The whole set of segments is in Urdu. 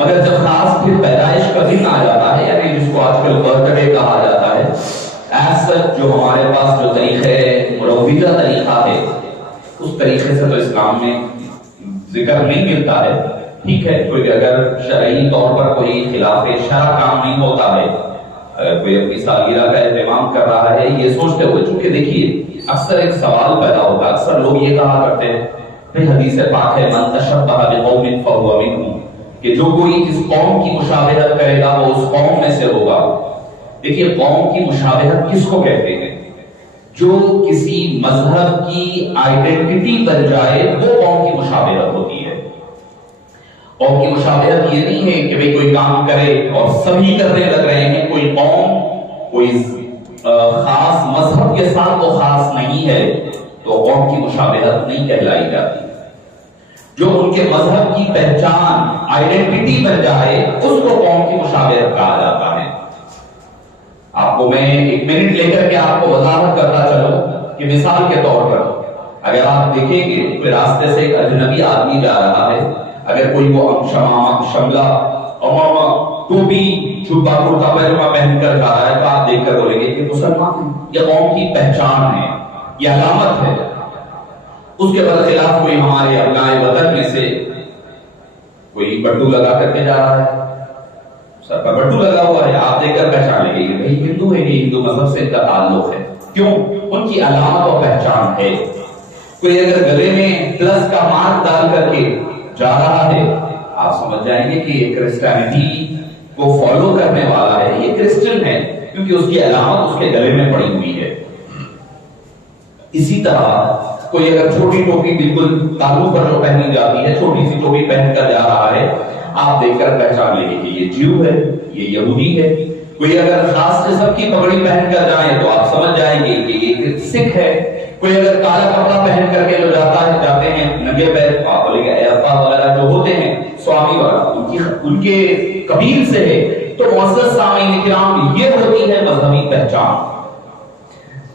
مگر جب خاص پھر پیدائش کا دن آ جاتا ہے، یعنی جس کو آج کل برتھ ڈے کہا جاتا ہے، ایسا جو ہمارے پاس جو طریقے مروجہ طریقہ ہے اس طریقے سے تو اسلام میں ذکر نہیں ملتا ہے. ٹھیک ہے، کوئی اگر شرعی طور پر کوئی خلاف شرع کام نہیں ہوتا ہے، اگر کوئی اپنی سالگرہ کا اہتمام کر رہا ہے یہ سوچتے ہوئے، چونکہ دیکھیے اکثر ایک سوال پیدا ہوتا ہے، اکثر لوگ یہ کہا کرتے ہیں کہ حدیث پاک ہے من تشبہ بقوم فہو منہم، کہ جو کوئی جس قوم کی مشابہت کرے گا وہ اس قوم میں سے ہوگا. دیکھیے قوم کی مشابہت کس کو کہتے ہیں؟ جو کسی مذہب کی آئیڈینٹی بن جائے وہ قوم کی مشابہت ہوتی ہے. قوم کی مشابہت یہ نہیں ہے کہ بھئی کوئی کام کرے اور سبھی کرنے لگ رہے ہیں. کوئی قوم کوئی خاص مذہب کے ساتھ وہ خاص نہیں ہے تو قوم کی مشابہت نہیں کہلائی جاتی. جو ان کے مذہب کی پہچان آئیڈینٹی بن جائے اس کو قوم کی مشابہت کہا جاتا ہے. آپ کو میں ایک منٹ لے کر کے آپ کو وضاحت کرتا چلوں کہ مثال کے طور پر اگر آپ دیکھیں گے کوئی راستے سے ایک اجنبی آدمی جا رہا ہے، اگر کوئی وہ شملہ عمامہ ٹوپی جھبا کرتا پائجامہ پہن کر جا رہا ہے تو آپ دیکھ کر بولیں گے کہ مسلمان ہے، یہ قوم کی پہچان ہے، یہ علامت ہے. اس کے برخلاف کوئی ہمارے ابنائے وطن میں سے کوئی بٹو لگا کر کے جا رہا ہے، سر پر بٹو لگا ہوا ہے، آپ دیکھ کر پہچان لیں گے کہ بھئی ہندو ہے، یہ ہندو مذہب سے ان کا تعلق ہے. کیوں؟ ان کی علامت اور پہچان ہے. کوئی اگر گلے میں پلس کا مارک ڈال کر کے جا رہا ہے آپ سمجھ جائیں گے کہ یہ کرسچینٹی کو فالو کرنے والا ہے، یہ کرسچن ہے، کیونکہ اس کی علامت اس کے گلے میں پڑی ہوئی ہے. اسی طرح کوئی اگر چھوٹی ٹوپی بالکل تالو پر جو پہنی جاتی ہے، چھوٹی سی ٹوپی پہن کر جا رہا ہے، آپ دیکھ کر پہچان لیں گے کہ یہ جیو ہے، یہ یہودی ہے. کوئی اگر خاص قسم کی پگڑی پہن کر جائیں تو آپ سمجھ جائیں گے کہ یہ سکھ ہے. کوئی اگر کالا کپڑا پہن کر کے جو جاتے ہیں ننگے پیر، آپ بولیں گے ایپا وغیرہ جو ہوتے ہیں سوامی وغیرہ ان کے قبیل سے ہے. تو معزز سامعین کرام یہ ہوتی ہے مذہبی پہچان.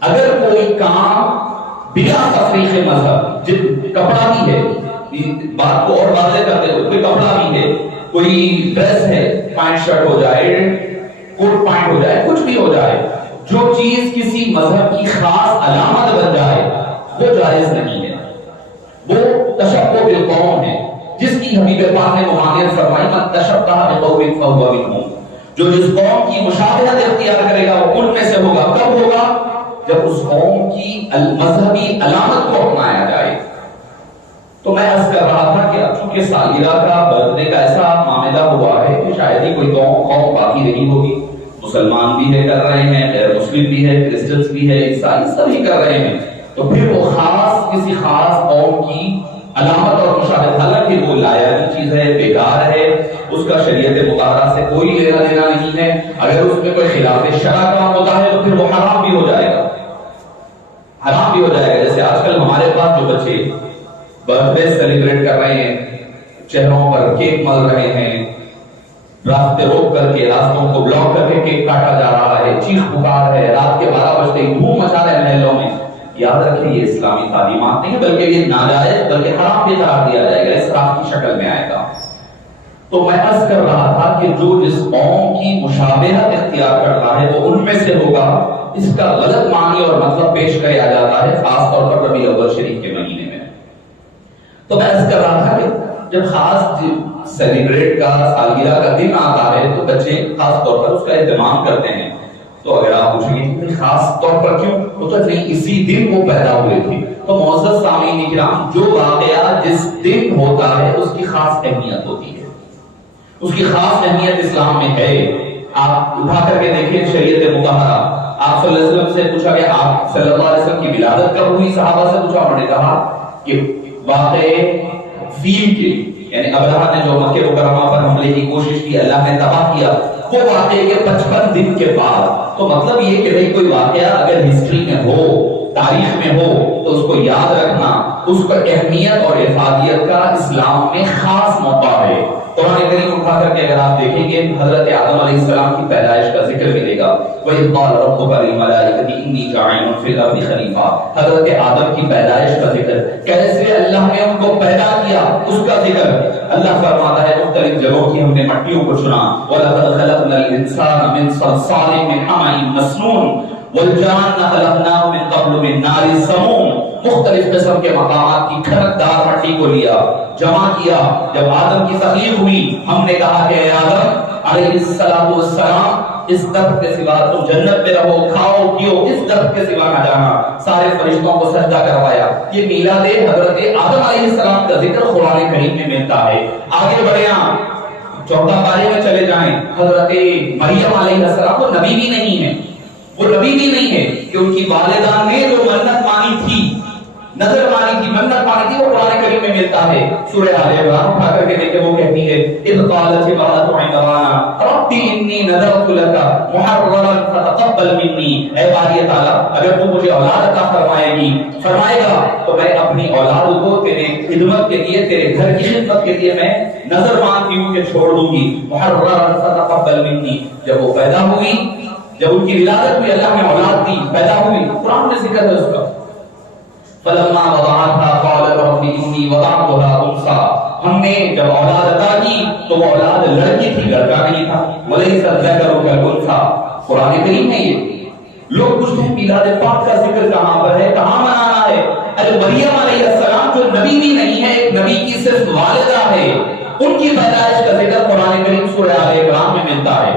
اگر کوئی کام بنا تفریق مذہب، کپڑا بھی ہے، بات کو اور واضح کرتے ہوئے کوئی کپڑا بھی ہے، کوئی ڈریس ہے، پینٹ شرٹ ہو جائے، کوٹ پینٹ ہو جائے، کچھ بھی ہو جائے، جو چیز کسی مذہب کی خاص علامت بن جائے وہ جائز نہیں ہے. وہ تشبہ بالقوم ہے جس کی حبیب پاک نے ممانعت فرمائی من تشبہ بقوم فہو منہم. جو جس قوم کی مشابہت اختیار کرے گا وہ ان میں سے ہوگا. کب ہوگا؟ جب اس قوم کی مذہبی علامت کو اپنایا جائے. تو میں عرض کر رہا تھا کہ اب چونکہ سالگرہ کا برتھ ڈے کا ایسا معاملہ ہوا ہے کہ شاید ہی کوئی قوم باقی رہی ہوگی. مسلمان بھی ہے کر رہے ہیں، غیر مسلم بھی ہے، کرسچنز بھی ہے، عیسائی سبھی کر رہے ہیں. تو پھر وہ خاص کسی خاص قوم کی علامت اور مشابہت، حالانکہ وہ لایانی چیز ہے، بیکار ہے، اس کا شریعت مطہرہ سے کوئی لینا دینا نہیں ہے. اگر اس میں کوئی خلاف شرع کام ہوتا ہے تو پھر وہ حرام بھی ہو جائے گا، حرام بھی ہو جائے گا. جیسے آج کل ہمارے پاس جو بچے برتھ ڈے سیلیبریٹ کر رہے ہیں، چہروں پر کیک مل رہے ہیں، راستے روک کر کے راستوں کو بلاک کر کے کیک کاٹا جا رہا ہے، چیخ پکار ہے، رات کے 12 بجتے ہی دھوم مچا رہے ہیں محلوں میں. یاد رکھیں یہ اسلامی تعلیمات نہیں ہے، بلکہ یہ ناجائز بلکہ حرام بھی قرار دیا جائے گا، اسراف کی شکل میں آئے گا. تو میں عرض کر رہا تھا کہ جو جس قوم کی مشابہت اختیار کر رہا ہے وہ ان میں سے ہوگا. اس کا غلط معنی اور مطلب پیش کیا جاتا ہے خاص طور پر ربیع الاول شریف کے مہینے میں. تو میں عرض کر رہا تھا کہ جب خاص سیلیبریٹ کا سالگرہ کا دن آتا ہے تو بچے خاص طور پر اس کا اہتمام کرتے ہیں. تو اگر آپ پوچھیں گے کہ خاص طور پر کیوں، تو نہیں اسی دن وہ پیدا ہوئے تھے. تو معزز سامعین کرام جو واقعہ جس دن ہوتا ہے اس کی خاص اہمیت ہوتی ہے، اس کی خاص اہمیت اسلام میں ہے. آپ اٹھا کر کے دیکھیں شریعت مطہرہ، آپ صلی اللہ علیہ وسلم سے پوچھا کہ آپ صلی اللہ علیہ وسلم کی ولادت کب ہوئی، صحابہ سے پوچھا، انہوں نے کہا کہ واقعے فیل کے یعنی ابرہہ نے جو مکہ مکرمہ پر حملے کی کوشش کی، اللہ نے تباہ کیا، وہ واقعے کے 55 دن کے بعد. تو مطلب یہ کہ بھئی کوئی واقعہ اگر ہسٹری میں ہو تاریخ میں ہو تو اس کو یاد رکھنا، اس پر اہمیت اور افادیت کا اسلام میں خاص موقع ہے۔ قرآن کریم اٹھا کر کے اگر آپ دیکھیں گے حضرت آدم علیہ السلام کی پیدائش کا ذکر ملے گا، وَإِذْ قَالَ رَبُّكَ لِلْمَلَائِكَةِ إِنِّي جَاعِلٌ فِي الْأَرْضِ خَلِيفَةً، حضرت آدم کی پیدائش کا ذکر، کیسے اللہ نے ان کو پیدا کیا اس کا ذکر۔ اللہ فرماتا ہے مختلف جگہوں کی ہم نے مٹیوں کو چنا، وَلَقَدْ خَلَقْنَا الْإِنسَانَ مِنْ صَلْصَالٍ مِنْ حَمَإٍ مَسْنُونٍ وَالْجَانَّ خَلَقْنَاهُ مِنْ قَبْلُ مِنْ نَارِ السَّمُومِ۔ مختلف قسم کے مقامات کی کھنکدار مٹی کو لیا، جمع کیا۔ جب آدم کی تخلیق ہوئی ہم نے کہا کہ اے آدم علیہ السلام اس درخت کے سوا تم جنت میں رہو، کھاؤ پیو، اس درخت کے سوا نہ جانا۔ سارے فرشتوں کو سجدہ کروایا۔ یہ میلاد حضرت آدم علیہ السلام کا ذکر قرآن کریم میں ملتا ہے۔ آگے بڑھیں، چوتھا پارے میں چلے جائیں، حضرت مریم علیہ السلام وہ نبی بھی نہیں ہے، وہ نبی بھی نہیں ہے کہ ان کی والدہ نے جو منت مانی تھی، نظر مانی تھی، منت مانی تھی، وہ قرآن کریم میں ملتا ہے۔ سورہ آل عمران اٹھا کر کے دیکھیں، وہ کہتی ہے اذ قالت امرأة عمران رب انی نذرت لک محررا فتقبل منی، اے باری تعالیٰ اگر تو مجھے اولاد عطا فرمائے گا تو میں اپنی اولاد کو تیرے خدمت کے لیے، تیرے گھر کی خدمت کے لیے میں نظر مانتی ہوں کہ چھوڑ دوں گی، محررا فتقبل منی۔ جب وہ پیدا ہوئی، جب ان کی ولادت ہوئی، اللہ نے اولاد دی، پیدا ہوئی، قرآن میں ذکر ہے اس کا۔ فلما وضعتها قالت رب انی وضعتها انثى، ہم نے جب اولاد عطا کی تو وہ اولاد لڑکی تھی، لڑکا نہیں تھا۔ وليس الذكر كالانثى، قرآن کریم میں یہ لوگ پوچھتے ہیں میلاد پاک کا ذکر کہاں پر ہے، کہاں منانا ہے؟ ارے مریم علیہ السلام جو نبی بھی نہیں ہے، ایک نبی کی صرف والدہ ہے، ان کی پیدائش کا ذکر قرآن کریم سورہ آل عمران میں ملتا ہے،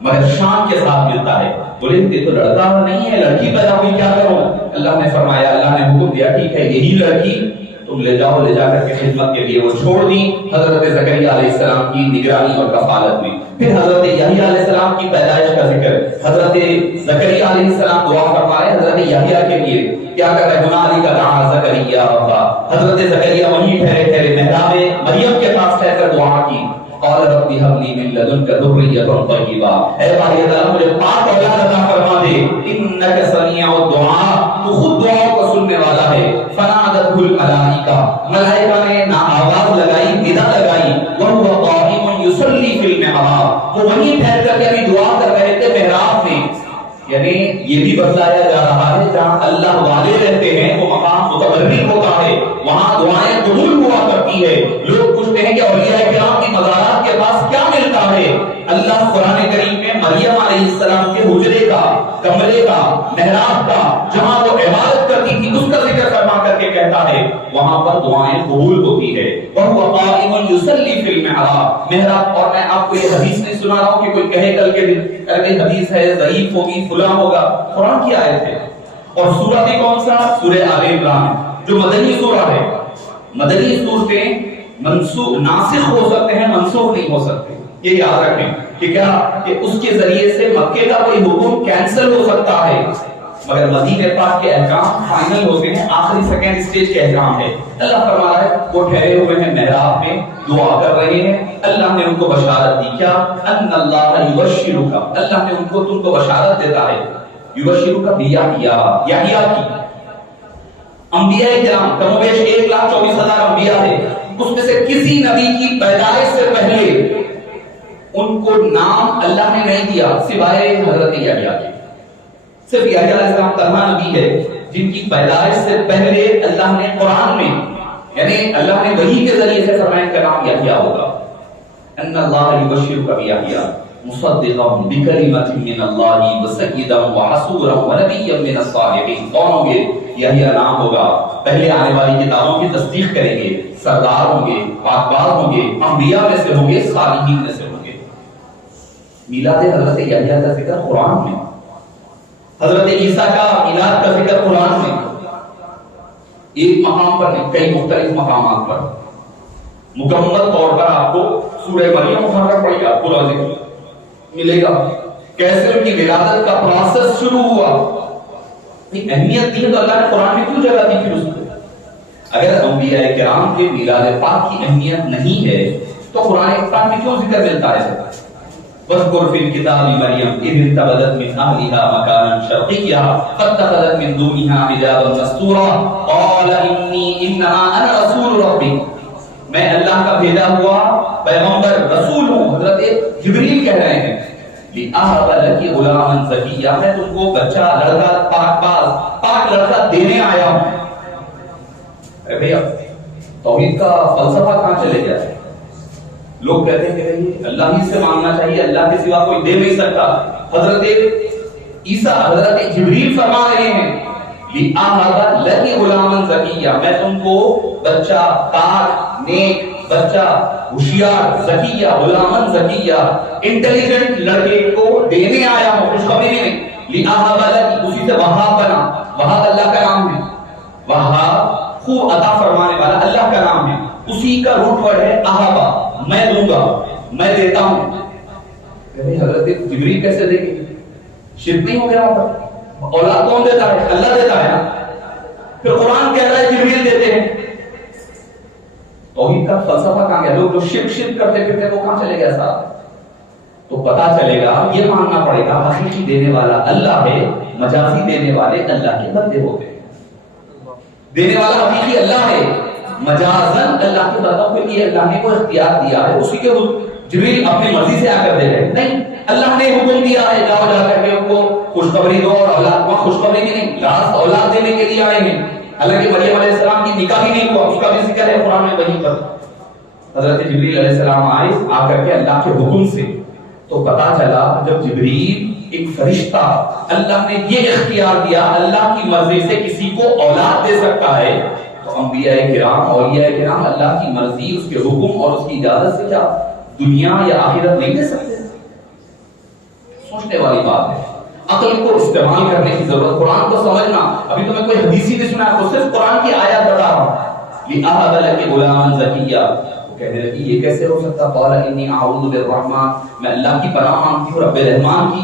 مگر شان کے ساتھ ملتا ہے۔ بولے یہ تو لڑکا نہیں ہے، لڑکی پیدا ہوئی، کیا کروں؟ اللہ نے فرمایا، اللہ نے حکم دیا ٹھیک ہے یہی لڑکی تم لے جاؤ، لے جا کر کے خدمت کے لیے وہ چھوڑ دی۔ حضرت زکریا علیہ السلام کی نگرانی اور کفالت میں پھر حضرت یحییٰ علیہ السلام کی پیدائش کا ذکر، حضرت زکریا علیہ السلام دعا فرمائے حضرت یحییٰ کے لیے، کیا کر رہے ہنالک دعا زکریا ربہ، حضرت زکریا وہیں ٹھہرے ٹھہرے محراب مریم کے پاس ٹھہر کر دعا کی، قال رب هب لي من لدنك ذرية طيبة، اے باری تعالیٰ مجھے پاک اولاد عطا فرما دے، انك سمیع الدعاء، تو خود دعاؤں کو سننے والا ہے۔ فنادته الملائکہ، ملائکہ نے آواز لگائی، ندا لگائی، وهو قائم يصلي في المحراب، وہ وہیں ٹھہر کر کے ابھی دعا کر رہے تھے محراب میں۔ یعنی یہ بھی بتلایا جا رہا ہے جہاں اللہ والے رہتے ہیں وہ مقام متبرک ہوتا ہے، وہاں دعائیں قبول ہوا کرتی ہے۔ لوگ پوچھتے ہیں کہ اولیاء کرام کی مزارات کے پاس کیا ملتا ہے؟ اللہ قرآن کریم میں مریم علیہ السلام کے حجرے کا، کمرے کا، محراب کا، جہاں وہ عبادت کرتی تھی اس کا ذکر فرما کر کے کہتا ہے وہاں پر دعائیں قبول ہوتی ہے۔ وَهُوَ قَائِمٌ يُصَلِّي فِي الْمِحْرَابِ، محراب۔ اور میں آپ کو یہ حدیث نہیں سنا رہا ہوں کہ کوئی کہے کل کے دن ارے حدیث ہے ضعیف ہوگی فلاں ہوگا، قرآن کی آیت ہے۔ اور سورہ بھی کون سا؟ سورہ آل عمران، جو مدنی سورہ ہے۔ مدنی صورتیں منسوخ ناسخ ہو سکتے ہیں، منسوخ نہیں ہو سکتے، یہ یاد رکھیں کہ کیا کہ اس کے ذریعے سے مکے کا کوئی حکم کینسل ہو سکتا ہے، مگر مدینہ پاک کے احکام فائنل ہوتے ہیں، آخری سیکنڈ سٹیج کے احکام ہے۔ اللہ فرما رہا ہے وہ ٹھہرے ہوئے ہیں محراب میں، دعا کر رہے ہیں، اللہ نے ان کو بشارت دی، کیا؟ ان اللہ یبشرک، اللہ نے ان کو تم کو بشارت دیتا ہے، یبشرک بیحییٰ کی۔ انبیاء کرام کم و بیش 1,24,000 انبیاء ہے، اس میں سے کسی نبی کی پیدائش سے پہلے ان کو نام اللہ نے نہیں دیا سوائے حضرت یحییٰ کے۔ صرف یحییٰ علیہ السلام تنہا نبی ہے جن کی پیدائش سے پہلے اللہ نے قرآن میں، یعنی اللہ نے وحی کے ذریعے سے فرمایا کہ نام یحییٰ ہوگا۔ ان اللہ یبشرک بیحییٰ مصدقا بکلمۃ من اللہ وسیدا وحصورا ونبیا من الصالحین۔ کون ہوں گے؟ یحییٰ نام ہوگا، پہلے آنے والی کتابوں کی تصدیق کریں گے، سردار ہوں گے، پاکباز ہوں گے، انبیاء میں سے ہوں گے، صالحین میں سے ہوں گے۔ میلاد حضرت یحییٰ کا ذکر قرآن میں، حضرت عیسیٰ کا میلاد کا ذکر قرآن میں، ایک مقام پر نہیں، کئی مختلف مقامات پر مکمل طور پر آپ کو سورہ مریم اٹھا کر پڑھے گا، پورا ذکر ملے گا، کیسے ان کی ولادت کا پروسیس شروع ہوا۔ اہمیت دی ہے تو اللہ نے قرآن میں کیوں جگہ دی پھر اس کو؟ اگر انبیاء کرام کے میلاد پاک کی اہمیت نہیں ہے تو قرآن پاک میں کیوں ذکر ملتا ہے؟ واذكر في الكتاب مريم إذ انتبذت من أهلها مكانا شرقيا فاتخذت من دونها حجابا مستورا قال إنما أنا رسول ربي، میں اللہ کا بھیجا ہوا پیغمبر رسول ہوں. حضرت جبریل کہہ رہے ہیں لِأَهَبَ لَكِ غُلَامًا زَكِيًّا، میں تم کو بچہ لڑکا پاک باز پاک لڑکا دینے آیا ہوں. ارے بھیا توحید کا فلسفہ کہاں چلے گیا؟ لوگ کہتے ہیں کہ اللہ ہی سے مانگنا چاہیے، اللہ کے سوا کوئی دے نہیں سکتا. حضرت عیسیٰ حضرت جبریل فرما رہے ہیں لِأَهَبَ لَكِ غُلَامًا زَكِيًّا، میں تم کو بچہ پاک نیک بچہ ہوشیار زکیہ غلامن زکیہ انٹیلیجنٹ لڑکے کو دینے آیا ہوں. خوشخبری نہیں لِأَهَبَ لَكِ، اسی سے وہاب بنا. وہاب اللہ کا نام ہے، وہاب خوب عطا فرمانے والا اللہ کا نام ہے. اسی کا روٹ ورڈ ہے اہابا، میں دوں گا میں دیتا ہوں. حضرت جبریل کیسے دے گے؟ شرک نہیں ہو گیا وہاں پر؟ اولاد کون دیتا ہے؟ اللہ دیتا ہے نا. پھر قرآن کہہ رہا ہے جبریل دیتے ہیں. توحید کا فلسفہ کہاں گیا؟ لوگ جو شرک کرتے پھرتے وہ کہاں چلے گیا صاحب؟ تو پتا چلے گا یہ ماننا پڑے گا حقیقی دینے والا اللہ ہے، مجازی دینے والے اللہ کے بندے ہوتے ہیں. دینے والا حقیقی اللہ ہے، مجازن اللہ کے بندوں کے لیے اللہ نے وہ اختیار دیا ہے. اسی کے جبریل اپنی مرضی سے آ کر دے رہے نہیں، اللہ نے حکم دیا ہے جاؤ جا کر کے ان کو خوشخبری دو. اور اولاد کو خوشخبری بھی نہیں، لاست اولاد دینے کے لیے آئے ہیں. حالانکہ مریم علیہ السلام کی نکاح بھی نہیں ہوا، اس کا بھی ذکر ہے قرآن میں وہیں پر. حضرت جبریل علیہ السلام آئے آ کر کے اللہ کے حکم سے. تو پتا چلا جب جبریل ایک فرشتہ اللہ نے یہ اختیار دیا اللہ کی مرضی سے کسی کو اولاد دے سکتا ہے، تو انبیاء کرام اولیاء کرام اللہ کی مرضی اس کے حکم اور اس کی اجازت سے کیا دنیا یا آخرت نہیں دے سکتے؟ سوچنے والی بات ہے. عقل کو استعمال کرنے کی ضرورت. قرآن کو سمجھنا. ابھی تو میں کوئی حدیث ہی نہیں سنا، تو صرف قرآن کی آیات بتا رہا ہوں. لِأَهَبَ لَكِ غُلَامًا زَكِيًّا، کہنے لگی یہ کیسے ہو سکتا؟ قال انی اعوذ بالرحمن، میں اللہ کی پناہ مانگتی ہوں رب رحمان کی.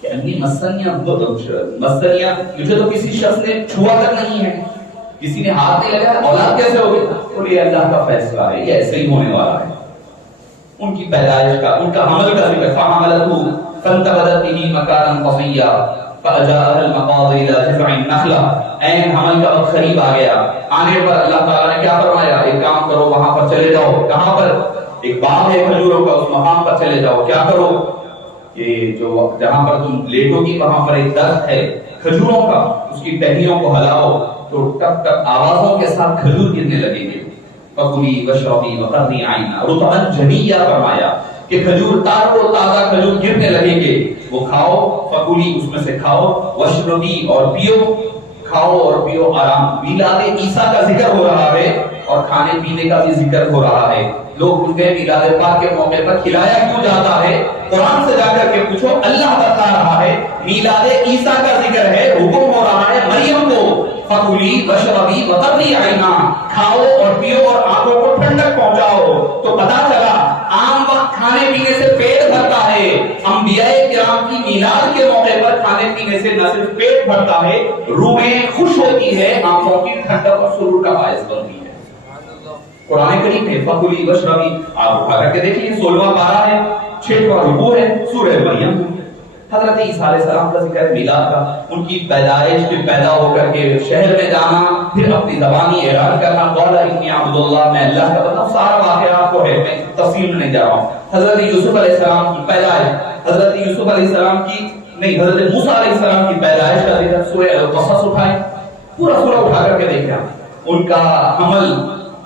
کہ انی مسنیہ مجھے تو کسی شخص نے چھوا تک نہیں ہے، کسی نے ہاتھ نہیں لگایا، اولاد کیسے ہوگی؟ بولے اللہ کا فیصلہ ہے، یہ ایسے ہی ہونے والا ہے. ان کی پیدائش کا ان کا حمل کا ذکر فحملته فانتبذت به مكانا قصيا فأجاءها المقاض إلى جذع النخلة. این حمل کا وقت قریب آ گیا. آنے پر اللہ تعالیٰ نے کیا فرمایا؟ ایک کام کرو، وہاں پر چلے جاؤ. کہاں پر؟ ایک باغ ہے کھجوروں کا، اس مقام پر چلے جاؤ. کیا کرو؟ یہ جو جہاں پر تم لیٹو گی وہاں پر ایک درخت ہے کھجوروں کا، اس کی ٹہنیوں کو ہلاؤ تو ٹک ٹک آوازوں کے ساتھ کھجور گرنے لگیں گے. فَكُلِي وَاشْرَبِي وَقَرِّي عَيْنًا رُطَبًا جَنِيًّا فرمایا کہ کھجور تازہ تازہ کھجور گرنے لگیں گے، وہ کھاؤ. فَكُلِي اس میں سے کھاؤ، وَاشْرَبِي اور پیو، کھاؤ اور پیو آرام. میلاد عیسیٰ کا ذکر ہو رہا ہے اور کھانے پینے کا بھی ذکر ہو رہا ہے. لوگ پوچھتے ہیں میلاد پاک کے موقع پر کھلایا کیوں جاتا ہے؟ قرآن سے جا کر کے پوچھو، اللہ بتا رہا ہے میلاد عیسیٰ کا ذکر ہے، حکم ہو رہا ہے مریم کو فَكُلِي وَاشْرَبِي وَقَرِّي عَيْنًا، کھاؤ اور پیو اور آنکھوں کو ٹھنڈک پہنچاؤ. تو پتا چلا عام وقت کھانے پینے سے پیٹ بھرتا ہے، انبیاء کرام کی میلاد کے موقع پر کھانے پینے سے نہ صرف پیٹ بھرتا ہے، روحیں خوش ہوتی ہے، آنکھوں کی ٹھنڈک اور سرور کا باعث بنتی ہے. قرآن کریم میں فَكُلِي وَاشْرَبِي، آپ اٹھا کر کے دیکھیے 16واں پارہ ہے، 6واں رکوع ہے، سورہ مریم. حضرت عیسیٰ علیہ السلام کا ذکر ہے میلاد کا، ان کی پیدائش کے پیدا ہو کر کے شہر میں جانا، پھر اپنی زبانی اعلان کرنا قال انی عبد اللہ، میں اللہ کا بندہ. سارا واقعہ آپ کو ہے، میں تفصیل میں نہیں جا رہا ہوں. حضرت یوسف علیہ السلام کی پیدائش، حضرت یوسف علیہ السلام کی نہیں حضرت موسیٰ علیہ السلام کی پیدائش کا ذکر سورہ القصص اٹھائیں، پورا سورہ اٹھا کر کے دیکھیں ان کا حمل،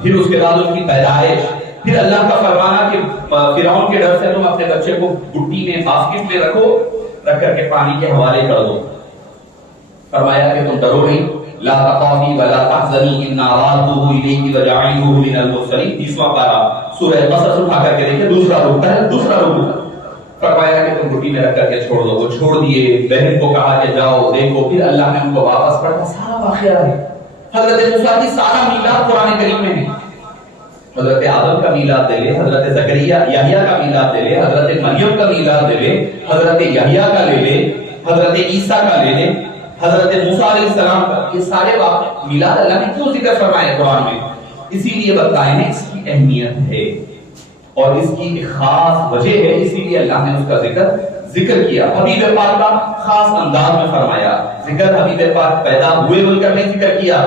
پھر اس کے بعد ان کی پیدائش، پھر اللہ کا فرمانا کہ فرعون کے ڈر سے تم اپنے بچے کو گٹی میں باسکٹ میں رکھو، رکھ کر کے پانی کے حوالے کر دو. فرمایا کہ تم ڈرو نہیں، لا تخافی ولا تحزنی انا رادوہ الیک وجاعلوہ من المرسلین. 30واں پارہ سورہ قصص اٹھا کر کے دیکھیں، دوسرا رکوع. فرمایا کہ تم گٹی میں رکھ کر کے چھوڑ دو. وہ چھوڑ دیے، بہن کو کہا کہ جاؤ دیکھو، پھر اللہ نے ان کو واپس پڑھا. سارا واقعہ ہے. حضرت موسیٰ کی سارا میلاد قرآن کریم میں ہے. حضرت آدم کا میلاد دے لے، حضرت زکریا یحییٰ کا میلاد دے لے، حضرت مریم کا میلاد دے لے، حضرت یحییٰ کا لے لے، حضرت عیسیٰ کا لے لے، حضرت موسیٰ علیہ السلام کا. یہ سارے واقعہ میلاد اللہ نے کیوں ذکر فرمائے قرآن میں؟ اسی لیے بتائیں اس کی اہمیت ہے. اور اس کی ایک خاص وجہ ہے، اسی لیے اللہ نے اس کا ذکر کیا. حبیب پاک کا خاص انداز میں فرمایا ذکر. حبیب پاک پیدا ہوئے بول کر نہیں ذکر کیا،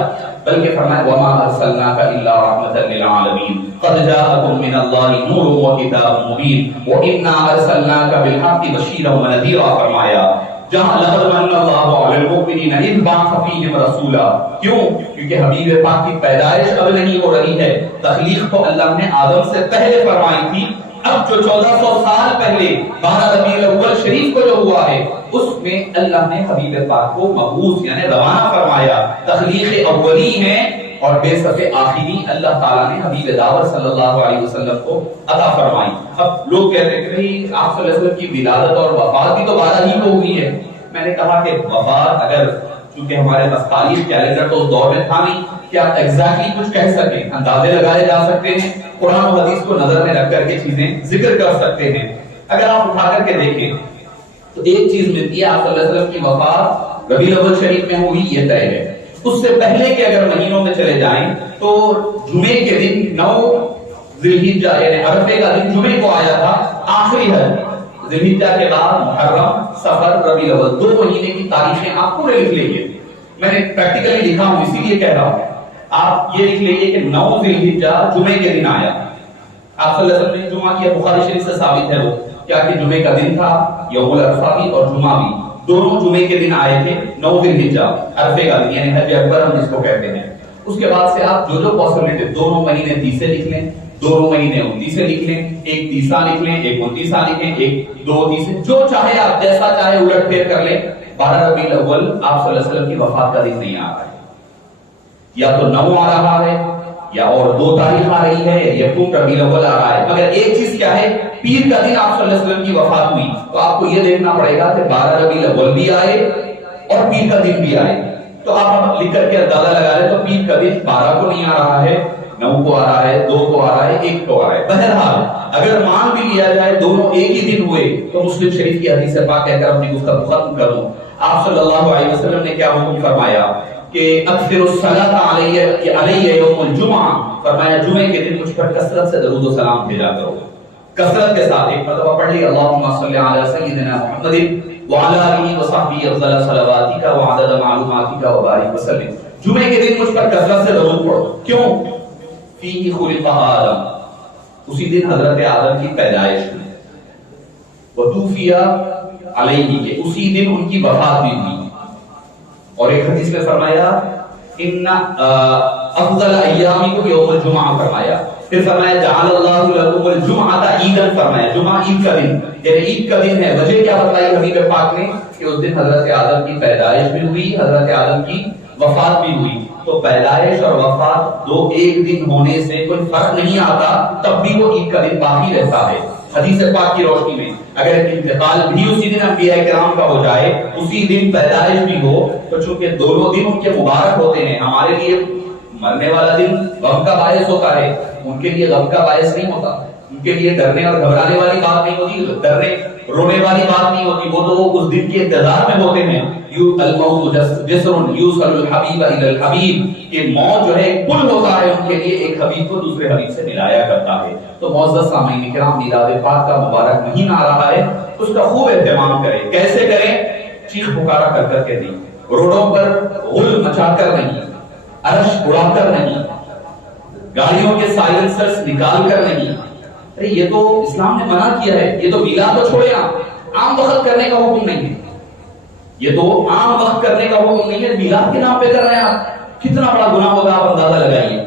بلکہ فرمایا وما ارسلناک الا رحمۃ للعالمین قد جاءکم من اللہ نور وکتاب مبین وانا ارسلناک بالحق بشیرا ونذیرا. فرمایا جہاں لقد من اللہ علی المؤمنین اذ بعث فیہم رسولا. کیوں؟ کیونکہ حبیب پاک کی پیدائش اب نہیں ہو رہی ہے، تخلیق تو اللہ نے آدم سے پہلے فرمائی تھی. اب جو 1400 سال پہلے 12 ربیع الاول شریف کو جو ہوا ہے، اس میں اللہ نے حبیب پاک کو مبعوث یعنی روانہ فرمایا. تخلیق اولی ہے اور بے صف آخری اللہ تعالیٰ نے حبیب داور صلی اللہ علیہ وسلم کو عطا فرمائی. اب لوگ کہتے ہیں کہ آپ صلی اللہ علیہ وسلم کی ولادت اور وفات بھی تو 12 ہی کو ہوئی ہے. میں نے کہا کہ وفات اگر چونکہ ہمارے پاس تاریخ کیلنڈر تو اس دور میں تھا نہیں کہ آپ ایگزیکٹلی کچھ کہہ سکیں، اندازے لگائے جا سکتے ہیں، قرآن و حدیث کو نظر میں رکھ کر کے چیزیں ذکر کر سکتے ہیں. اگر آپ اٹھا کر کے دیکھیں تو ایک چیز ملتی ہے، آپ صلی اللہ علیہ وسلم کی وفات ربیع الاول شریف میں ہوئی، یہ طے ہے. اس سے پہلے کے اگر مہینوں میں چلے جائیں تو جمعے کے دن 9 ذی الحجہ یعنی عرفے کا دن جمعے کو آیا تھا. آخری حج ذی الحجہ کے بعد محرم، صفر، ربیع الاول 2 مہینے کی تاریخیں آپ پورے لکھ لیجیے. میں نے پریکٹیکلی لکھا ہوں اسی لیے کہہ رہا ہوں. آپ یہ لکھ لیجیے کہ 9 ذی الحجہ جمعے کے دن آیا. آپ صلی اللہ علیہ وسلم نے جمعہ کیا، بخاری شریف سے ثابت ہے وہ کیا کہ جمعے کا دن تھا، یوم العرفہ بھی اور جمعہ بھی دونوں جمعے کے دن آئے تھے. 9 ذی الحجہ عرفے کا دن یعنی حج اکبر ہم جس کو کہتے ہیں. اس کے بعد سے آپ جو پاسبلٹی 2 مہینے 30 لکھ لیں، 2 مہینے 29 لکھ لیں، ایک 30 لکھ لیں، ایک 29 لکھیں، ایک 2 30 جو چاہے آپ جیسا چاہے الٹ پھیر کر لیں. 12 ربیع الاول آپ صلی اللہ علیہ وسلم کی وفات کا دن نہیں آ رہا ہے، یا تو 9 آ رہا ہے یا اور 2 تاریخ آ رہی ہے یا یکم ربیع الاول آ رہا ہے. مگر ایک چیز کیا ہے، پیر کا دن آپ صلی اللہ علیہ وسلم کی وفات ہوئی تو آپ کو یہ دیکھنا پڑے گا کہ 12 ربیع الاول بھی آئے اور پیر کا دن بھی آئے. تو آپ لکھ کر کے اندازہ لگا لیں تو پیر کا دن 12 کو نہیں آ رہا ہے، 9 کو آ رہا ہے، 2 کو آ رہا ہے، 1 کو آ رہا ہے. بہرحال اگر مان بھی لیا جائے دونوں ایک ہی دن ہوئے تو مسلم شریف کی حدیث پاک کہہ کر اپنی گفتگو ختم کروں. آپ صلی اللہ علیہ وسلم نے کیا حکم فرمایا کہ اکثر الصلاۃ علیہ یوم الجمعہ. فرمایا جمعے کے دن مجھ پر کثرت سے درود و سلام بھیجا کرو، کثرت کے ساتھ. ایک مرتبہ پڑھ لی اللہم صلی علی سیدنا محمد وعلی آلہ وصحبہ افضل صلواتک وعدد معلوماتک وبارک وسلم. جمعے کے دن مجھ پر کثرت سے درود پڑھو. کیوں؟ فیہ خلق آدم، اسی دن حضرت آدم کی پیدائش ہوئی. وتوفی علیہ، کہ اسی دن ان کی وفات بھی ہوئی. اور ایک حدیث میں فرمایا ان افضل ایامکم یوم الجمعہ. فرمایا پھر فرمایا جعل اللہ لکم الجمعۃ عیدا. فرمایا جمعہ عید کا دن یعنی عید کا دن ہے. وجہ کیا بتائی حبیب پاک نے کہ اس دن حضرت آدم کی پیدائش بھی ہوئی، حضرت آدم کی وفات بھی ہوئی. تو پیدائش اور وفات 2 ایک دن ہونے سے کوئی فرق نہیں آتا، تب بھی وہ عید کا دن باقی رہتا ہے. حدیث پاک کی روشنی میں اگر انتقال بھی اسی دن انبیاء کرام کا ہو جائے، اسی دن پیدائش بھی ہو، تو چونکہ دونوں دن ان کے مبارک ہوتے ہیں. ہمارے لیے مرنے والا دن غم کا باعث ہوتا ہے، ان کے لیے غم کا باعث نہیں ہوتا. ان کے لیے ڈرنے اور گھبرانے والی بات نہیں ہوتی، ڈرنے رونے والی بات نہیں ہوتی. وہ تو اس دن کے انتظار میں ہوتے ہیں. الموت جسر یوصل الحبیب الی الحبیب، کہ موت جو ہے ایک پل ہوتا ہے ان کے لیے، ایک حبیب کو دوسرے حبیب سے ملایا کرتا ہے. تو معزز سامعین کرام، میلاد پاک کا مبارک مہینہ آ رہا ہے، اس کا خوب اہتمام کریں. کیسے کریں؟ چیخ پکارا کر کر کے نہیں، روڈوں پر غل مچا کر نہیں، عرش اڑا کر نہیں، گاڑیوں کے سائلنسرز نکال کر نہیں. ارے یہ تو اسلام نے منع کیا ہے. یہ تو میلاد تو چھوڑے، عام وقت کرنے کا حکم نہیں ہے. یہ تو عام وقت کرنے کا حکم نہیں ہے، میلاد کے نام پہ کر رہے ہیں آپ. کتنا بڑا گناہ ہوگا آپ اندازہ لگائیے.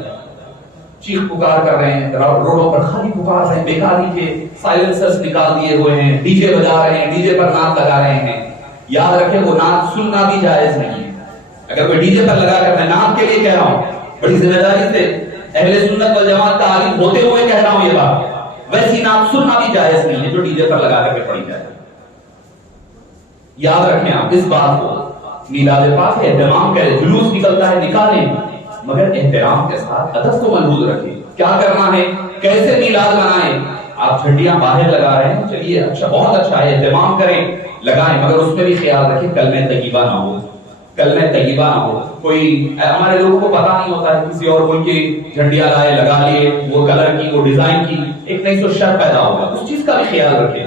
چیخ پکار کر رہے ہیں، روڈوں پر خالی پکار رہے ہیں، بیکاری کے سائلنسرز نکال دیے ہوئے ہیں، ڈی جے بجا رہے ہیں، ڈی جے پر نعت لگا رہے ہیں. یاد رکھیں وہ نعت سننا بھی جائز نہیں ہے. اگر کوئی ڈی جے پر لگا کر، میں نعت کے لیے کہہ رہا ہوں، بڑی ذمہ داری سے اہل سنت والجماعت کا عالم ہوتے ہوئے کہہ رہا ہوں یہ بات، ویسی نعت سننا بھی جائز نہیں ہے جو ڈی جے پر لگا کر کے پڑھی جائے. یاد رکھیں آپ اس بات کو. میلاد پاک اہتمام کریں، جلوس نکلتا ہے نکالیں، مگر احترام کے ساتھ ادب کو محفوظ رکھیں. کیا کرنا ہے، کیسے میلاد منائیں. آپ جھنڈیاں باہر لگا رہے ہیں، چلیے اچھا، بہت اچھا ہے، اہتمام کریں، لگائیں، مگر اس میں بھی خیال رکھیں کلمہ طیبہ نہ ہو. کلمہ طیبہ نہ ہو. کوئی ہمارے لوگوں کو پتا نہیں ہوتا ہے, کسی اور ملک کی جھنڈیاں لائے لگا لیے, وہ کلر کی وہ ڈیزائن کی, ایک نئی سو شر پیدا ہوگا. اس چیز کا بھی خیال رکھیں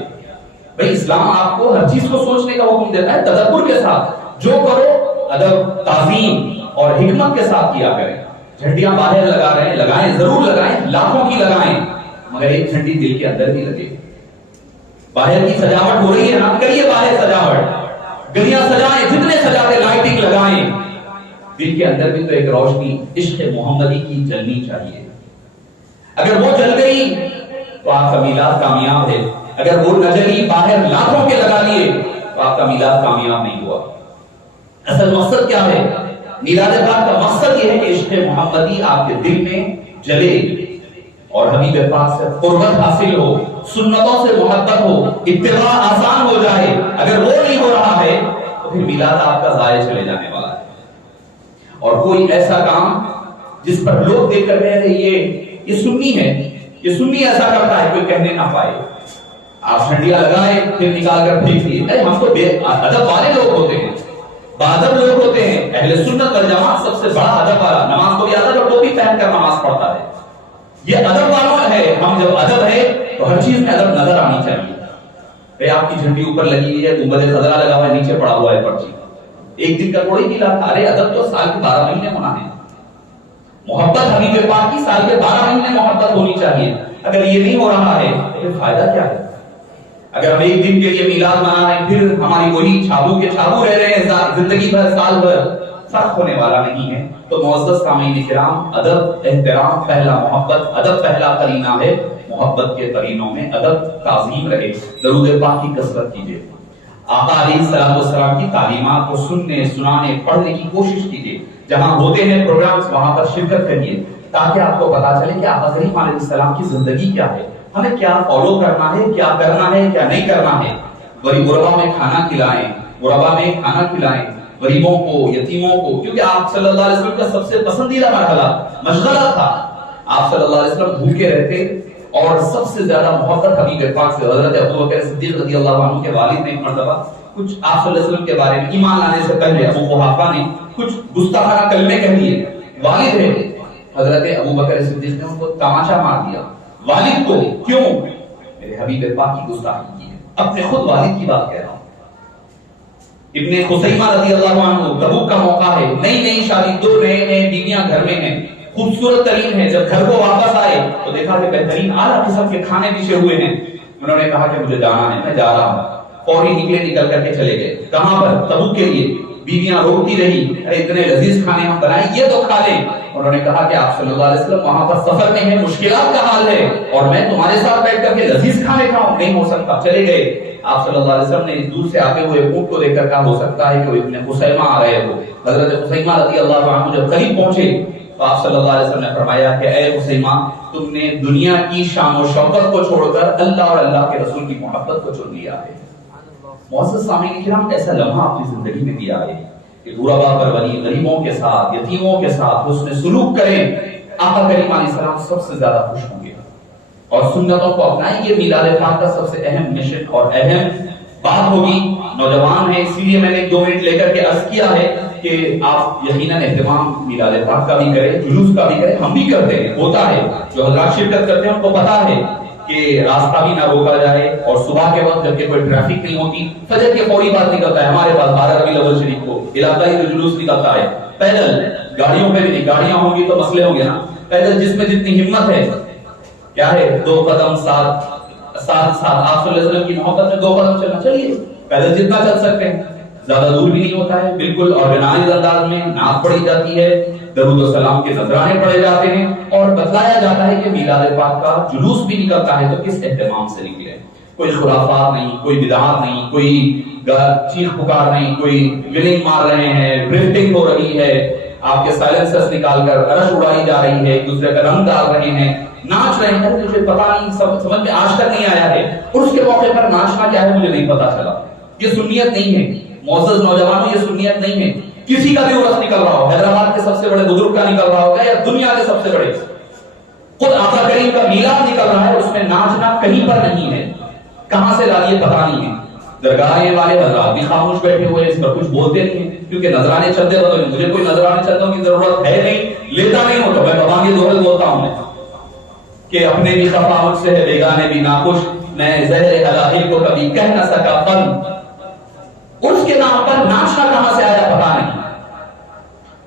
بھائی. اسلام آپ کو ہر چیز کو سوچنے کا حکم دیتا ہے, تدبر کے ساتھ جو کرو ادب تعظیم اور حکمت کے ساتھ کیا کریں. جھنڈیاں باہر لگا رہے ہیں, لگائیں, ضرور لگائیں, لاکھوں کی لگائیں, مگر ایک جھنڈی دل کے اندر بھی لگے. باہر کی سجاوٹ ہو رہی ہے نا, کریے باہر سجاوٹ, گلیاں سجائیں, جتنے سجاتے لائٹنگ لگائیں, دل کے اندر بھی تو ایک روشنی عشق محمدی کی جلنی چاہیے. اگر وہ جل گئی تو آپ کا میلاد کامیاب ہے. اگر وہ نہ جلی, باہر لاکھوں کے لگا لیے, تو آپ کا میلاد کامیاب نہیں ہوا. اصل مقصد کیا ہے میلاد پاک کا؟ مقصد یہ ہے کہ عشق محمدی آپ کے دل میں جلے اور حبیب پاک سے قربت حاصل ہو, سنتوں سے محبت ہو, اتباع آسان ہو جائے. اگر وہ نہیں ہو رہا ہے تو پھر میلاد آپ کا ضائع چلے جانے والا ہے. اور کوئی ایسا کام جس پر لوگ دیکھ کر رہے ہیں یہ سنی ہے, یہ سنی ایسا کرتا ہے, کوئی کہنے نہ پائے. آپ جھنڈیاں لگائیں پھر نکال کر پھینک دیے. ہم تو بے ادب والے لوگ ہوتے ہیں, باادب لوگ ہوتے ہیں. اہل سنت والجماعت سب سے بڑا ادب والا, نماز کو بھی آتا ہے اور ٹوپی پہن کر نماز پڑھتا ہے. یہ ادب والوں ہے. ہم جب ادب ہے تو ہر چیز میں ادب نظر آنی چاہیے. بھئی آپ کی جھنڈی اوپر لگی ہے, گنبد خضرا لگا ہوا ہے, نیچے پڑا ہوا ہے پرچی, ایک دن کا کوئی بھی لاتا. ارے ادب تو سال کے 12 مہینے ہونا ہے. محبت حبیب پاک کی سال کے 12 مہینے محبت ہونی چاہیے. اگر یہ نہیں ہو رہا ہے تو پھر فائدہ کیا ہے؟ اگر ہم ایک دن کے لیے میلاد منا رہے ہیں, پھر ہماری وہی چھابو کے چھابو رہ رہے ہیں زندگی بھر, سال بھر, فرق ہونے والا نہیں ہے. تو معزز سامعین کرام, ادب احترام پہلا, محبت ادب پہلا قرینہ ہے. محبت کے قرینوں میں ادب تعظیم رہے. درود پاک کی کثرت کیجیے. آقا علیہ السلام کی تعلیمات کو سننے, سنانے, پڑھنے کی کوشش کیجیے. جہاں ہوتے ہیں پروگرامز وہاں پر شرکت کریے, تاکہ آپ کو پتا چلے کہ آقا کریم علیہ السلام کی زندگی کیا ہے, ہمیں کیا فالو کرنا ہے, کیا کرنا ہے, کیا نہیں کرنا ہے. غربا میں کھانا کھلائیں, غربا میں کھانا کھلائیں, غریبوں کو, یتیموں کو, کیونکہ آپ صلی اللہ علیہ وسلم کا سب سے پسندیدہ مرحلہ مشغلہ تھا. آپ صلی اللہ علیہ وسلم بھوکے رہتے اور سب سے زیادہ محبت حبیب پاک سے. حضرت ابوبکر صدیق رضی اللہ عنہ کے والد نے ایک مرتبہ کچھ آپ صلی اللہ علیہ وسلم کے بارے میں ایمان لانے سے پہلے ابو قحافہ نے کچھ گستاخانہ کلمے کہہ دیے. والد ہے حضرت ابوبکر صدیق نے ان کو تماشا مار دیا. والد کو کیوں؟ میرے حبیب پاک کی گستاخی کی ہے. اپنے خود والد کی بات کہہ رہا ہوں. ابن خثیمہ رضی اللہ عنہ, تبوک کا موقع ہے, نئی نئی شادی, 2 نئے بیویاں گھر میں ہیں, خوبصورت ترین ہے. جب گھر کو واپس آئے تو دیکھا کہ بہترین اعلیٰ قسم کے کھانے پیچھے ہوئے ہیں. انہوں نے کہا کہ مجھے جانا ہے, میں جا رہا ہوں. فوری نکل کر کے چلے گئے. کہاں پر؟ تبوک کے لیے. بیویاں روکتی رہی, ارے اتنے لذیذ کھانے ہم بنائیں, یہ تو کھا لیں. انہوں نے کہا کہ آپ صلی اللہ علیہ وسلم وہاں پر سفر میں ہیں, مشکلات کا حال ہے, اور میں تمہارے ساتھ بیٹھ کر کے لذیذ کھانے کھاؤں, نہیں ہو سکتا. چلے گئے. آپ صلی اللہ علیہ وسلم نے دور سے آتے ہوئے اونٹ کو دیکھ کر کہا ہو سکتا ہے کہ وہ ابن خثیمہ آ رہے ہو. حضرت خثیمہ رضی اللہ عنہ جب قریب پہنچے تو آپ صلی اللہ علیہ وسلم نے فرمایا کہ اے خثیمہ, تم نے دنیا کی شان و شوکت کو چھوڑ کر اللہ اور اللہ کے رسول کی محبت کو چن لیا ہے. معزز سامعین کرام, ایسا لمحہ اپنی زندگی میں بھی آئے کہ غربا پروری, غریبوں کے ساتھ, یتیموں کے ساتھ حسن سلوک کریں. آقا کریم علیہ السلام سب سے زیادہ خوش ہوں گے. اور سنتوں کو اپنائیں. یہ میلاد پاک کا سب سے اہم مشن اور اہم بات ہوگی. نوجوان ہیں اس لیے میں نے 2 منٹ لے کر کے عرض کیا ہے کہ آپ یقیناً اہتمام میلاد پاک کا بھی کریں, جلوس کا بھی کریں. ہم بھی کرتے ہیں, ہوتا ہے. جو حضرات شرکت کرتے ہیں ان کو پتا ہے کہ راستہ بھی نہ روکا جائے, اور صبح کے وقت جب کہ کوئی ٹریفک نہیں ہوتی, فجر کے فوری بات نکلتا ہے ہمارے پاس 12 ربیع الاول شریف کو علاقائی جلوس نکلتا ہے. پیدل, گاڑیوں پہ بھی نہیں, گاڑیاں ہوں گی تو مسئلے ہوں گے نا. پیدل جس میں جتنی ہمت ہے, کیا ہے, 2 قدم ساتھ آپ صلی اللہ علیہ وسلم کی محبت میں 2 قدم چلنا. چلیے پیدل جتنا چل سکتے ہیں, زیادہ دور بھی نہیں ہوتا ہے. بالکل آرگنائز انداز میں نعت پڑھی جاتی ہے, درود و سلام کے نذرانے پڑھے جاتے ہیں, اور بتلایا جاتا ہے کہ میلاد پاک کا جلوس بھی نکلتا ہے تو کس اہتمام سے نکلے. کوئی خرافات نہیں, کوئی بدعات نہیں, کوئی چیخ پکار نہیں, کوئی ولنگ مار رہے ہیں, ڈرفٹنگ ہو رہی ہے, آپ کے سائلنسرز نکال کر رش اڑائی جا رہی ہے, ایک دوسرے کا رنگ ڈال رہے ہیں, ناچ رہے ہیں. مجھے پتا نہیں, سمجھ میں آج تک نہیں آیا ہے. اور اس کے موقع پر ناچنا کیا ہے مجھے نہیں پتا چلا. یہ سنیت نہیں ہے. معزز نوجوانوں, یہ سنیت نہیں ہے. کسی کا بھی عرس نکل رہا ہو, حیدرآباد کے سب سے بڑے بزرگ کا نکل رہا ہوگا, یا دنیا کے سب سے بڑے, خود آقا کریم کا میلاد نکل رہا ہے, اس میں ناچنا کہیں پر نہیں ہے. کہاں سے لا لیے پتا نہیں ہے. درگاہ والے حضرات بھی خاموش بیٹھے ہوئے، اس پر کچھ بولتے نہیں ہیں، کیونکہ نذرانے چلتے ہوئے مجھے کوئی نذرانے چلتوں کی ضرورت ہے نہیں، لیتا نہیں ہوں، تو میں بابا یہ دوہل بولتا ہوں کہ اپنے بھی خفاوت سے ہے بیگانے بھی ناخوش، میں زہر الہی کو کبھی کہہ نہ سکا فن، اس کے نام پر ناشا کہاں سے آیا پتا نہیں۔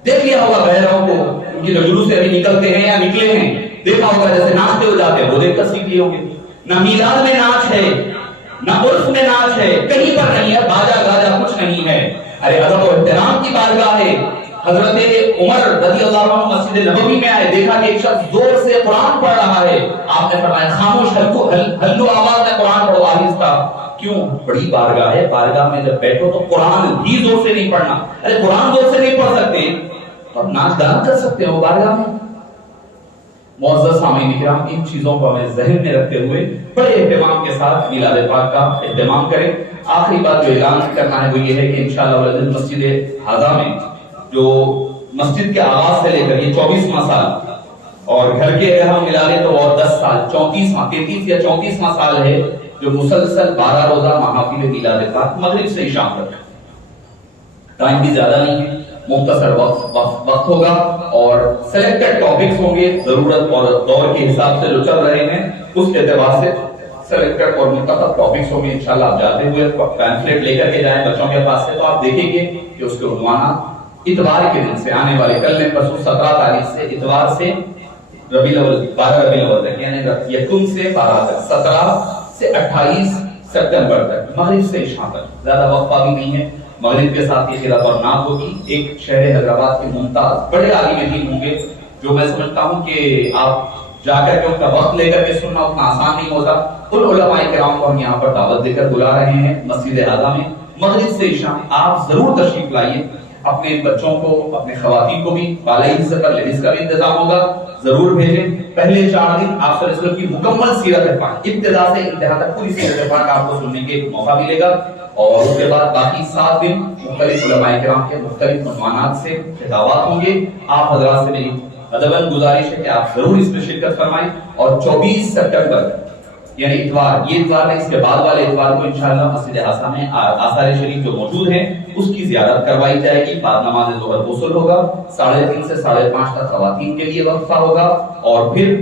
دیکھ لیا ہوگا بہروں کو، ان کی جو جلوس ابھی نکلتے ہیں یا نکلے ہیں، دیکھا ہوگا جیسے ناچتے ہو جاتے ہیں، وہ دیکھ کر سیکھ لیے ہوں گے۔ نہ میلاد میں ناچ ہے، نہ عرف میں ناچ ہے، کہیں پر نہیں ہے، باجا گاجا کچھ نہیں ہے۔ ارے ادب و احترام کی بارگاہ ہے۔ حضرت عمر رضی اللہ عنہ مسجد نبوی میں آئے، دیکھا کہ ایک شخص زور سے قرآن پڑھ رہا ہے، آپ نے فرمایا خاموش، ہلو آواز میں قرآن پڑھو آہستہ۔ کیوں؟ بڑی بارگاہ ہے، بارگاہ میں جب بیٹھو تو قرآن بھی زور سے نہیں پڑھنا۔ ارے قرآن زور سے نہیں پڑھ سکتے تو ناچ گانا کر سکتے ہو بارگاہ میں۔ معزز سامعین کرام، ان چیزوں کو ہمیں ذہن میں رکھتے ہوئے بڑے اہتمام کے ساتھ میلاد پاک کا اہتمام کریں۔ آخری بات جو اعلان کرنا ہے وہ یہ ہے کہ انشاءاللہ مسجد ہذا میں جو مسجد کے آغاز سے لے کر یہ 24واں سال، اور گھر کے اگر ہم ملا لیں تو اور 10 سال، 33 یا 34واں سال ہے جو مسلسل 12 روزہ محافل میلاد پاک مغرب سے شام تک، ٹائم بھی زیادہ نہیں ہے، مختصر وقت ہوگا اور سلیکٹڈ ٹاپکس ہوں گے، ضرورت اور دور کے حساب سے جو چل رہے ہیں اس اعتبار سے سلیکٹڈ اور منتخب ٹاپکس ہوں گے۔ انشاءاللہ آپ جاتے ہوئے پینفلیٹ لے کر کے جائیں بچوں کے پاس سے، تو آپ دیکھیں گے کہ اس کے عنوانات اتوار کے دن سے آنے والے کل میں پرسوں 17 تاریخ سے اتوار سے 12 ربیع الاول تک، یعنی یکم سے 12 تک، 17 سے 28 سپتمبر تک، مغرب سے عشاء تک، زیادہ وقفہ بھی نہیں ہے۔ مغرب کے ساتھ یہ قرات اور نعت ہوگی۔ ایک شہر حیدرآباد کے ممتاز بڑے عالم دین ہوں گے، جو میں سمجھتا ہوں کہ آپ جا کر کے ان کا وقت لے کر کے سننا اتنا آسان نہیں ہوتا۔ ان علماء کرام کو ہم یہاں پر دعوت دے کر بلا رہے ہیں مسجد ہذا میں مغرب سے عشاء۔ آپ ضرور تشریف لائیے، اپنے بچوں کو، اپنے خواتین کو بھی، بالائی حصے پر لیڈیز کا بھی انتظام ہوگا، ضرور بھیجیں۔ پہلے 4 دن آپ صلی اللہ علیہ وسلم کی مکمل سیرت پاک ابتدا سے انتہا تک پوری سیرت پاک آپ کو سننے کے موقع ملے گا، اور اس کے بعد باقی 7 دن مختلف علماء کرام کے مختلف عنوانات سے خطابات ہوں گے۔ آپ حضرات سے میری ادباً گزارش ہے کہ آپ ضرور اس میں شرکت فرمائیں، اور 24 سپتمبر یعنی اتوار، یہ اتوار نہیں، اس کے بعد والے اتوار کو انشاءاللہ مسجد ہذا میں آثار شریف جو موجود ہیں اس کی زیارت کروائی جائے گی۔ بعد نماز ظہر غسل ہوگا، 3:30 سے 5:30 تک خواتین کے لیے وقفہ ہوگا، اور پھر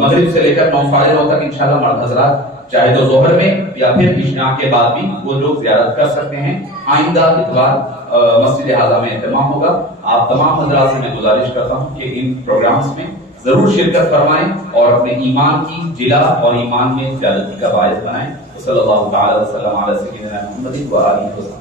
مغرب سے لے کر 9 ساڑھے 9 تک انشاءاللہ مرد حضرات چاہے تو ظہر میں یا پھر عشاء کے بعد بھی وہ لوگ زیارت کر سکتے ہیں۔ آئندہ اتوار مسجد ہذا میں اہتمام ہوگا۔ آپ تمام حضرات سے میں گزارش کرتا ہوں کہ ان پروگرامز میں ضرور شرکت فرمائیں اور اپنے ایمان کی جلا اور ایمان میں زیادتی کا باعث بنائیں۔ صلی اللہ تعالی وسلم علی سیدنا محمد و آلہ وصحبہ۔